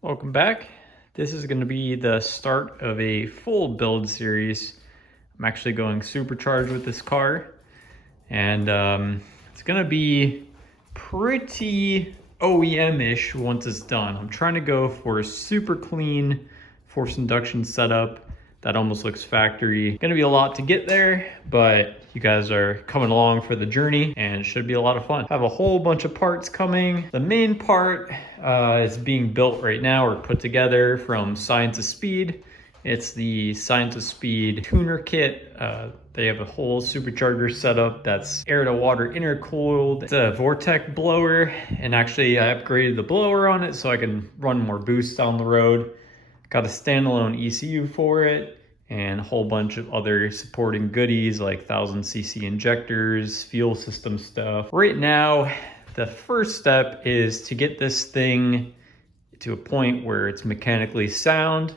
Welcome back. This is going to be the start of a full build series. I'm actually going supercharged with this car, and it's going to be pretty OEM-ish once it's done. I'm trying to go for a super clean forced induction setup that almost looks factory. Going to be a lot to get there, but you guys are coming along for the journey and it should be a lot of fun. I have a whole bunch of parts coming. The main part is being built right now or put together from Science of Speed. It's the Science of Speed tuner kit. They have a whole supercharger setup that's air to water intercooled. It's a Vortex blower, and actually I upgraded the blower on it so I can run more boost down the road. Got a standalone ECU for it and a whole bunch of other supporting goodies like 1000cc injectors, fuel system stuff. Right now, the first step is to get this thing to a point where it's mechanically sound.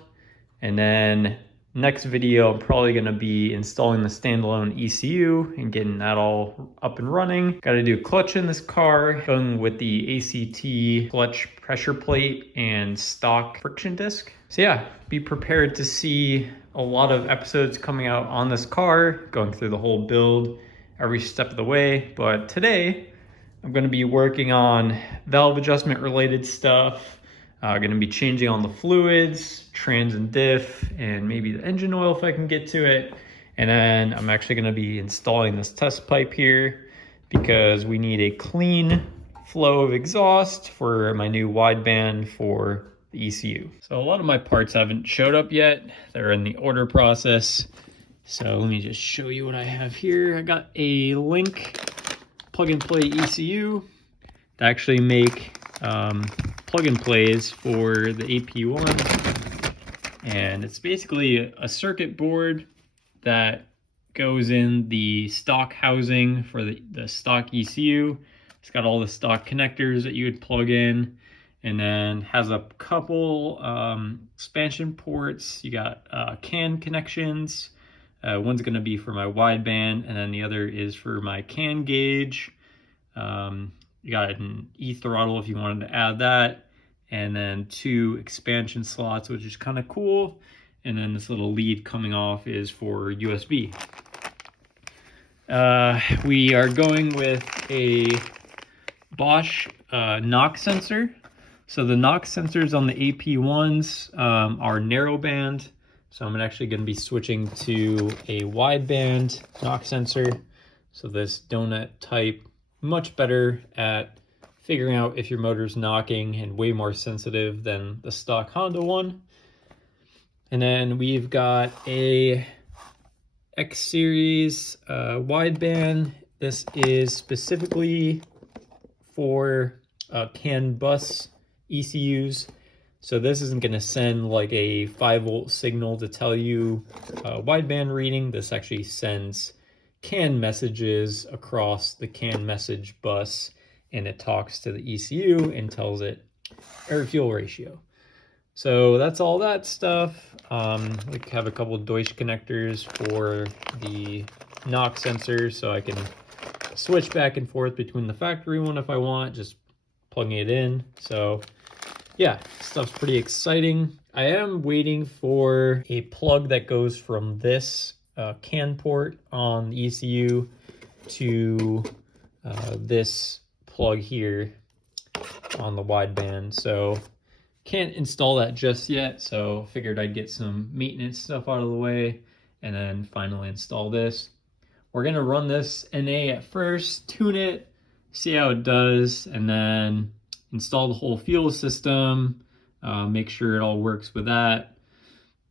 And then next video, I'm probably gonna be installing the standalone ECU and getting that all up and running. Got to do clutch in this car, going with the ACT clutch pressure plate and stock friction disc. So yeah, be prepared to see a lot of episodes coming out on this car, going through the whole build, every step of the way. But today, I'm gonna be working on valve adjustment related stuff. Gonna be changing on the fluids, trans and diff, and maybe the engine oil if I can get to it. And then I'm actually gonna be installing this test pipe here because we need a clean flow of exhaust for my new wideband for the ECU. So a lot of my parts haven't showed up yet. They're in the order process. So let me just show you what I have here. I got a Link plug and play ECU to actually make plug and plays for the AP1, and it's basically a circuit board that goes in the stock housing for the stock ECU. It's got all the stock connectors that you would plug in, and then has a couple expansion ports. You got CAN connections. One's going to be for my wideband, and then the other is for my CAN gauge. You got an E throttle if you wanted to add that, and then 2 expansion slots, which is kind of cool. And then this little lead coming off is for USB. We are going with a Bosch NOx sensor. So the NOx sensors on the AP1s are narrowband. So I'm actually going to be switching to a wideband NOx sensor. So this donut type, much better at figuring out if your motor's knocking and way more sensitive than the stock Honda one. And then we've got a X series wideband. This is specifically for CAN bus ECUs. So this isn't going to send like a 5-volt signal to tell you wideband reading. This actually sends CAN messages across the CAN message bus, and it talks to the ECU and tells it air fuel ratio. So that's all that stuff. We have a couple of Deutsch connectors for the NOx sensor, so I can switch back and forth between the factory one if I want, just plugging it in. So yeah, stuff's pretty exciting. I am waiting for a plug that goes from this CAN port on the ECU to this plug here on the wideband. So can't install that just yet, so figured I'd get some maintenance stuff out of the way and then finally install this. We're gonna run this NA at first, tune it, see how it does, and then install the whole fuel system, make sure it all works with that.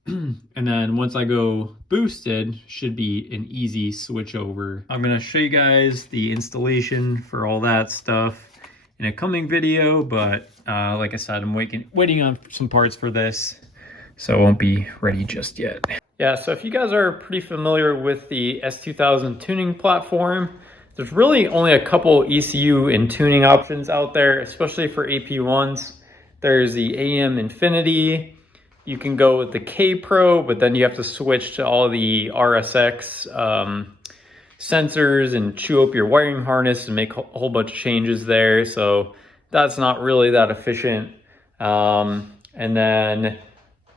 And then once I go boosted, should be an easy switch over. I'm gonna show you guys the installation for all that stuff in a coming video, but like I said, I'm waiting on some parts for this, so it won't be ready just yet. Yeah, so if you guys are pretty familiar with the S2000 tuning platform, there's really only a couple ECU and tuning options out there, especially for AP1s. There's the AM Infinity. You can go with the K Pro, but then you have to switch to all the RSX sensors and chew up your wiring harness and make a whole bunch of changes there. So that's not really that efficient. And then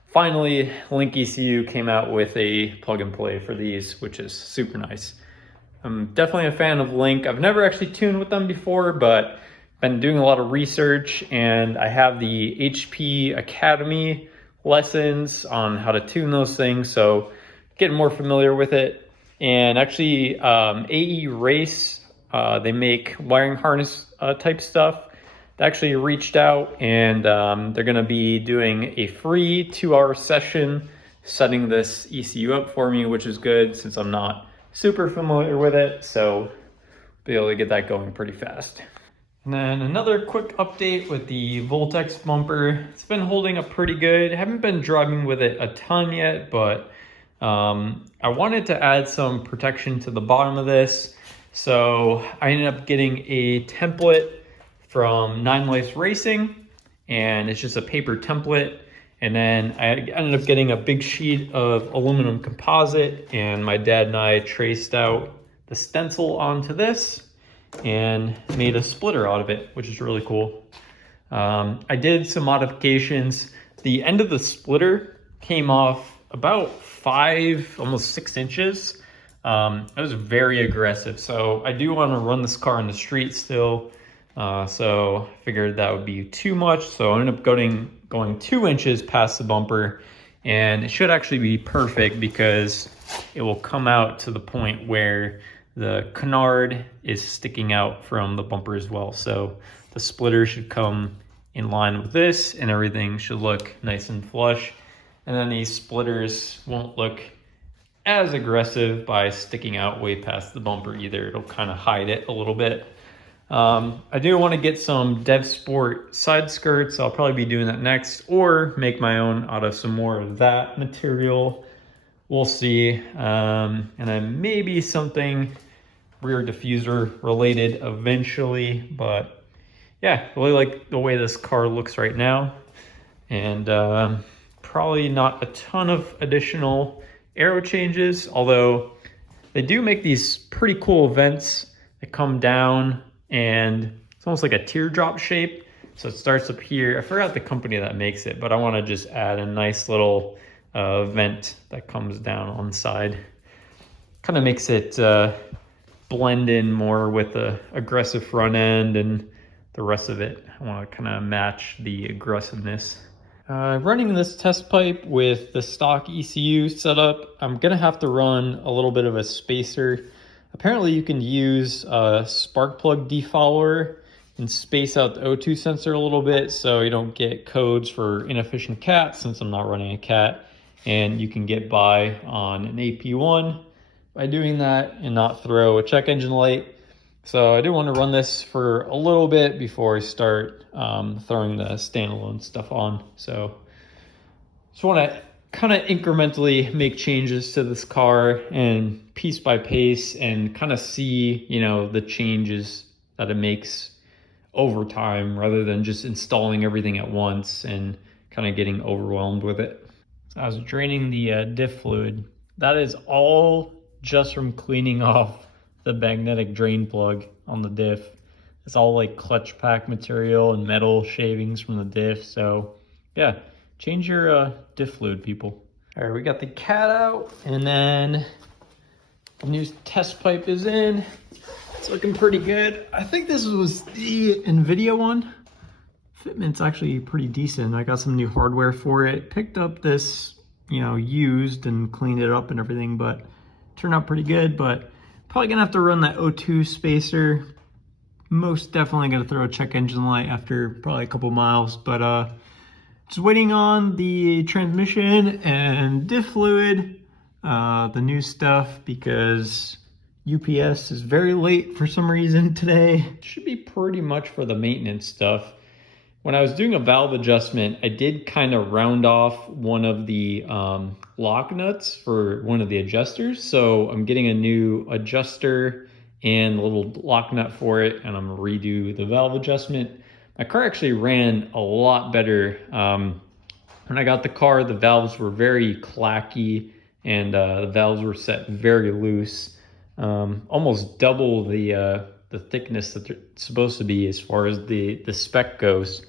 finally, Link ECU came out with a plug and play for these, which is super nice. I'm definitely a fan of Link. I've never actually tuned with them before, but been doing a lot of research, and I have the HP Academy lessons on how to tune those things, so getting more familiar with it. And actually, AE Race, they make wiring harness type stuff. They actually reached out, and they're going to be doing a free 2-hour session setting this ECU up for me, which is good since I'm not super familiar with it, so be able to get that going pretty fast. And then another quick update with the Vortex Bumper. It's been holding up pretty good. I haven't been driving with it a ton yet, but I wanted to add some protection to the bottom of this. So I ended up getting a template from 9 Lives Racing, and it's just a paper template. And then I ended up getting a big sheet of aluminum composite, and my dad and I traced out the stencil onto this and made a splitter out of it, which is really cool. I did some modifications. The end of the splitter came off about 5, almost 6 inches. It was very aggressive. So I do want to run this car on the street still. So I figured that would be too much. So I ended up going 2 inches past the bumper, and it should actually be perfect because it will come out to the point where the canard is sticking out from the bumper as well. So the splitter should come in line with this, and everything should look nice and flush. And then these splitters won't look as aggressive by sticking out way past the bumper either. It'll kind of hide it a little bit. I do want to get some Dev Sport side skirts. I'll probably be doing that next, or make my own out of some more of that material. We'll see. And then maybe something rear diffuser related eventually, but yeah, really like the way this car looks right now. And probably not a ton of additional aero changes, although they do make these pretty cool vents that come down, and it's almost like a teardrop shape. So it starts up here. I forgot the company that makes it, but I want to just add a nice little vent that comes down on the side. Kind of makes it blend in more with the aggressive front end, and the rest of it I want to kind of match the aggressiveness. Running this test pipe with the stock ECU setup, I'm gonna have to run a little bit of a spacer. Apparently you can use a spark plug defouler and space out the O2 sensor a little bit so you don't get codes for inefficient cat, since I'm not running a cat, and you can get by on an AP1 by doing that and not throw a check engine light. So I do want to run this for a little bit before I start throwing the standalone stuff on. So just want to kind of incrementally make changes to this car, and piece by piece, and kind of see, you know, the changes that it makes over time, rather than just installing everything at once and kind of getting overwhelmed with it. So I was draining the diff fluid. That is all just from cleaning off the magnetic drain plug on the diff. It's all like clutch pack material and metal shavings from the diff. So yeah, change your diff fluid, people. All right, we got the cat out, and then the new test pipe is in. It's looking pretty good. I think this was the NVIDIA one. Fitment's actually pretty decent. I got some new hardware for it. Picked up this, you know, used, and cleaned it up and everything, but turned out pretty good. But probably gonna have to run that O2 spacer. Most definitely gonna throw a check engine light after probably a couple miles, but just waiting on the transmission and diff fluid, the new stuff, because UPS is very late for some reason today. It should be pretty much for the maintenance stuff. When I was doing a valve adjustment, I did kind of round off one of the lock nuts for one of the adjusters. So I'm getting a new adjuster and a little lock nut for it, and I'm gonna redo the valve adjustment. My car actually ran a lot better. When I got the car, the valves were very clacky, and the valves were set very loose, almost double the thickness that they're supposed to be as far as the spec goes.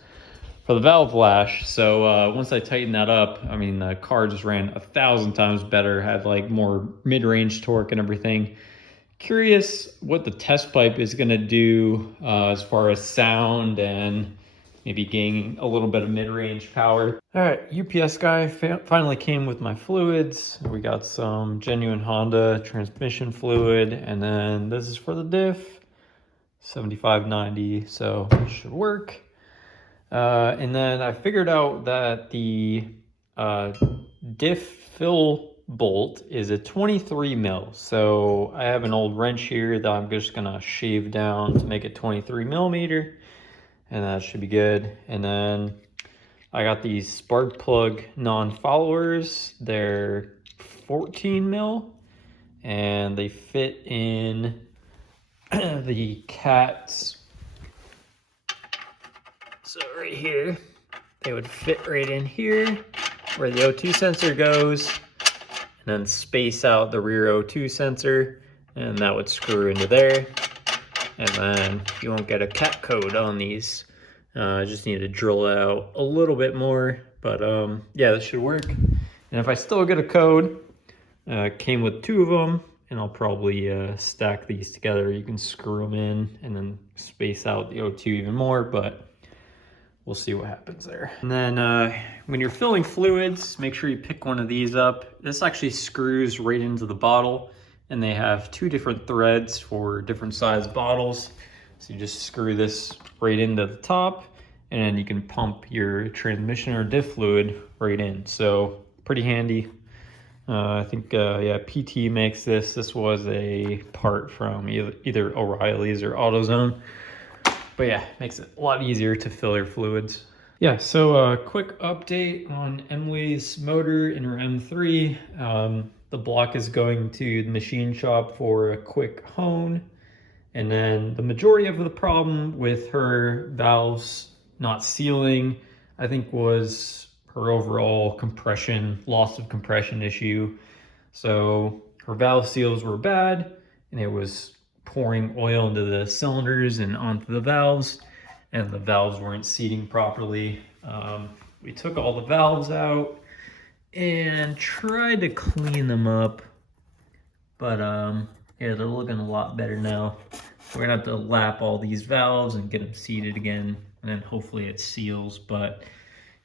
for the valve lash. So once I tightened that up, I mean, the car just ran 1,000 times better, had like more mid-range torque and everything. Curious what the test pipe is gonna do as far as sound and maybe gaining a little bit of mid-range power. All right, UPS guy finally came with my fluids. We got some genuine Honda transmission fluid, and then this is for the diff, 7590, so it should work. And then I figured out that the diff fill bolt is a 23 mil. So I have an old wrench here that I'm just gonna shave down to make it 23 millimeter, and that should be good. And then I got these spark plug non-followers. They're 14 mil, and they fit in the cat's. So right here, they would fit right in here where the O2 sensor goes, and then space out the rear O2 sensor, and that would screw into there. And then you won't get a cat code on these. I just need to drill it out a little bit more, but yeah, this should work. And if I still get a code, came with 2 of them, and I'll probably stack these together. You can screw them in and then space out the O2 even more, but we'll see what happens there. And then when you're filling fluids, make sure you pick one of these up. This actually screws right into the bottle, and they have 2 different threads for different size bottles. So you just screw this right into the top, and then you can pump your transmission or diff fluid right in. So pretty handy. I think, yeah, PT makes this. This was a part from either O'Reilly's or AutoZone. But yeah, makes it a lot easier to fill your fluids. Yeah, so quick update on Emily's motor in her M3. The block is going to the machine shop for a quick hone. And then the majority of the problem with her valves not sealing, I think, was her overall compression, loss of compression issue. So her valve seals were bad, and it was pouring oil into the cylinders and onto the valves, and the valves weren't seating properly. We took all the valves out and tried to clean them up, but yeah, they're looking a lot better now. We're gonna have to lap all these valves and get them seated again, and then hopefully it seals. But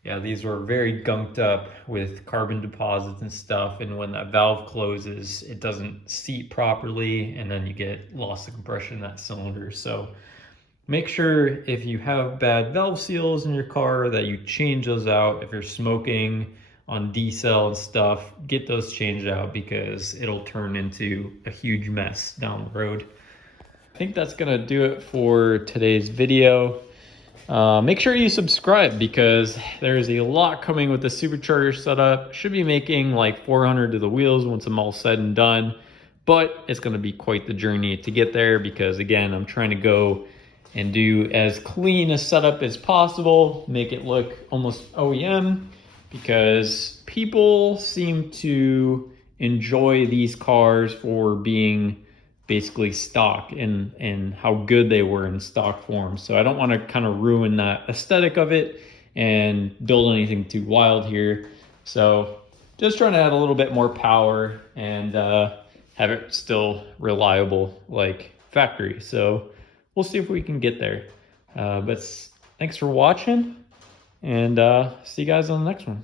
yeah, these were very gunked up with carbon deposits and stuff, and when that valve closes, it doesn't seat properly, and then you get loss of compression in that cylinder. So make sure if you have bad valve seals in your car that you change those out. If you're smoking on D-cell and stuff, get those changed out, because it'll turn into a huge mess down the road. I think that's gonna do it for today's video. Make sure you subscribe, because there's a lot coming with the Supercharger setup. Should be making like 400 to the wheels once I'm all said and done, but it's going to be quite the journey to get there, because again, I'm trying to go and do as clean a setup as possible, make it look almost OEM, because people seem to enjoy these cars for being basically stock and how good they were in stock form. So I don't want to kind of ruin that aesthetic of it and build anything too wild here. So just trying to add a little bit more power and have it still reliable like factory. So we'll see if we can get there. But thanks for watching, and see you guys on the next one.